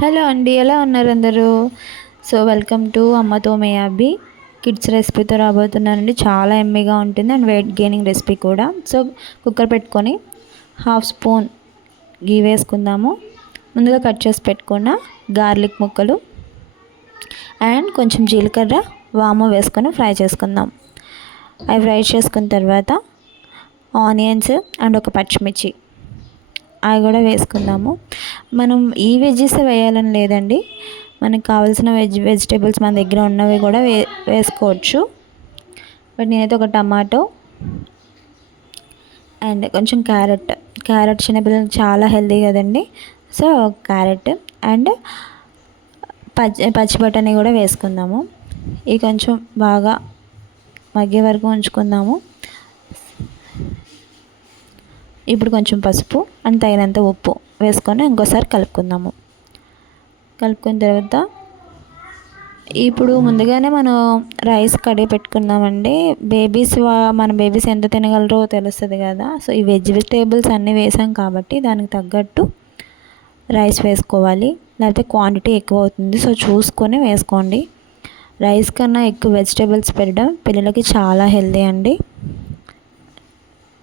Hello అండి, ఎలా ఉన్నారు అందరూ? సో వెల్కమ్ టు అమ్మతో మే అబ్బి కిడ్స్ రెసిపీతో రాబోతున్నానండి. చాలా ఎమ్మీగా ఉంటుంది అండ్ వెయిట్ గెయినింగ్ రెసిపీ కూడా. సో కుక్కర్ పెట్టుకొని హాఫ్ స్పూన్ గీ వేసుకుందాము. ముందుగా కట్ చేసి పెట్టుకున్న గార్లిక్ ముక్కలు అండ్ కొంచెం జీలకర్ర, వాము వేసుకొని ఫ్రై చేసుకుందాం. అవి ఫ్రై చేసుకున్న తర్వాత ఆనియన్స్ అండ్ ఒక పచ్చిమిర్చి అవి కూడా వేసుకుందాము. మనం ఈ వెజ్జెస్ వేయాలని లేదండి, మనకు కావాల్సిన వెజిటేబుల్స్ మన దగ్గర ఉన్నవి కూడా వేసుకోవచ్చు. బట్ నేనైతే ఒక టమాటో అండ్ కొంచెం క్యారెట్ చిన్నపిల్లలకి చాలా హెల్తీ కదండి. సో క్యారెట్ అండ్ పచ్చి బఠానీ కూడా వేసుకుందాము. ఇవి కొంచెం బాగా మగ్గే వరకు ఉంచుకుందాము. ఇప్పుడు కొంచెం పసుపు అండ్ తగినంత ఉప్పు వేసుకొని ఇంకోసారి కలుపుకుందాము. కలుపుకున్న తర్వాత ఇప్పుడు ముందుగానే మనం రైస్ కడిగి పెట్టుకుందామండి. మన బేబీస్ ఎంత తినగలరో తెలుస్తుంది కదా. సో ఈ వెజిటేబుల్స్ అన్నీ వేసాం కాబట్టి దానికి తగ్గట్టు రైస్ వేసుకోవాలి, లేకపోతే క్వాంటిటీ ఎక్కువ అవుతుంది. సో చూసుకొని వేసుకోండి. రైస్ కన్నా ఎక్కువ వెజిటేబుల్స్ పెట్టడం పిల్లలకి చాలా హెల్తీ అండి.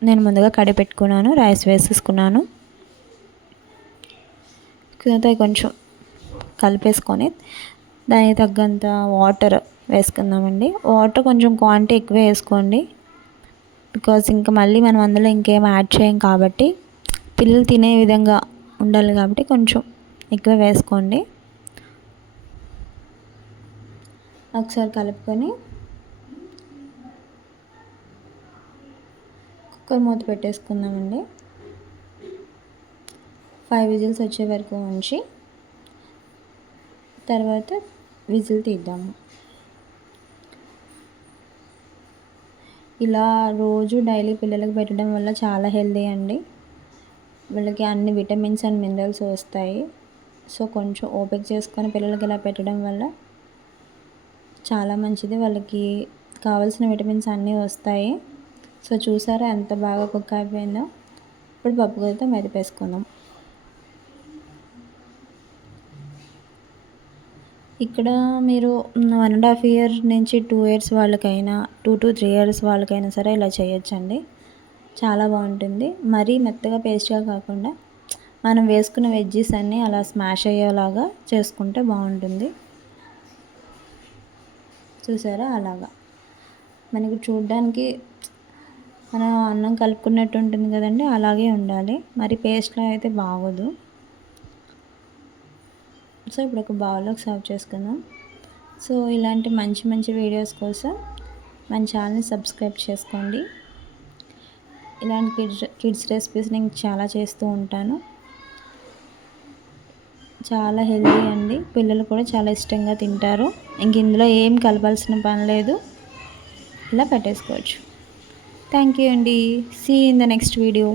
నేను ముందుగా కడిగి పెట్టుకున్నాను, రైస్ వేసేసుకున్నాను. తర్వాత కొంచెం కలిపేసుకొని దానికి తగ్గంత వాటర్ వేసుకుందామండి. వాటర్ కొంచెం క్వాంటిటీ ఎక్కువ వేసుకోండి, బికాజ్ ఇంకా మళ్ళీ మనం అందులో ఇంకేం యాడ్ చేయం కాబట్టి పిల్లలు తినే విధంగా ఉండాలి కాబట్టి కొంచెం ఎక్కువ వేసుకోండి. ఒకసారి కలుపుకొని కుక్కర్ మూత పెట్టేసుకుందామండి. 5 విజిల్స్ వచ్చే వరకు ఉంచి తర్వాత విజిల్ తీద్దాము. ఇలా రోజు డైలీ పిల్లలకు పెట్టడం వల్ల చాలా హెల్తీ అండి. వీళ్ళకి అన్ని విటమిన్స్ అండ్ మినరల్స్ వస్తాయి. సో కొంచెం ఓపిక చేసుకొని పిల్లలకి ఇలా పెట్టడం వల్ల చాలా మంచిది. వాళ్ళకి కావాల్సిన విటమిన్స్ అన్నీ వస్తాయి. సో చూసారా ఎంత బాగా కుక్ అయిపోయిందో. ఇప్పుడు పప్పు గుత్తితో మెదిపేసుకుందాం. ఇక్కడ మీరు 1.5 ఇయర్ నుంచి 2 ఇయర్స్ వాళ్ళకైనా 2 to 3 ఇయర్స్ వాళ్ళకైనా సరే ఇలా చేయొచ్చండి. చాలా బాగుంటుంది. మరీ మెత్తగా పేస్ట్గా కాకుండా మనం వేసుకున్న వెజ్జెస్ అన్నీ అలా స్మాష్ అయ్యేలాగా చేసుకుంటే బాగుంటుంది. చూసారా అలాగా మనకి చూడడానికి మనం అన్నం కలుపుకున్నట్టు ఉంటుంది కదండి, అలాగే ఉండాలి. మరి పేస్ట్లో అయితే బాగోదు. సో ఇప్పుడు ఒక బౌల్లోకి సర్వ్ చేసుకుందాం. సో ఇలాంటి మంచి మంచి వీడియోస్ కోసం మన ఛానల్ని సబ్స్క్రైబ్ చేసుకోండి. ఇలాంటి కిడ్స్ రెసిపీస్ నేను చాలా చేస్తూ ఉంటాను. చాలా హెల్తీ అండి, పిల్లలు కూడా చాలా ఇష్టంగా తింటారు. ఇంక ఇందులో ఏం కలపాల్సిన పని లేదు, ఇలా పెట్టేసుకోవచ్చు. థ్యాంక్ యూ అండి. See in the next video.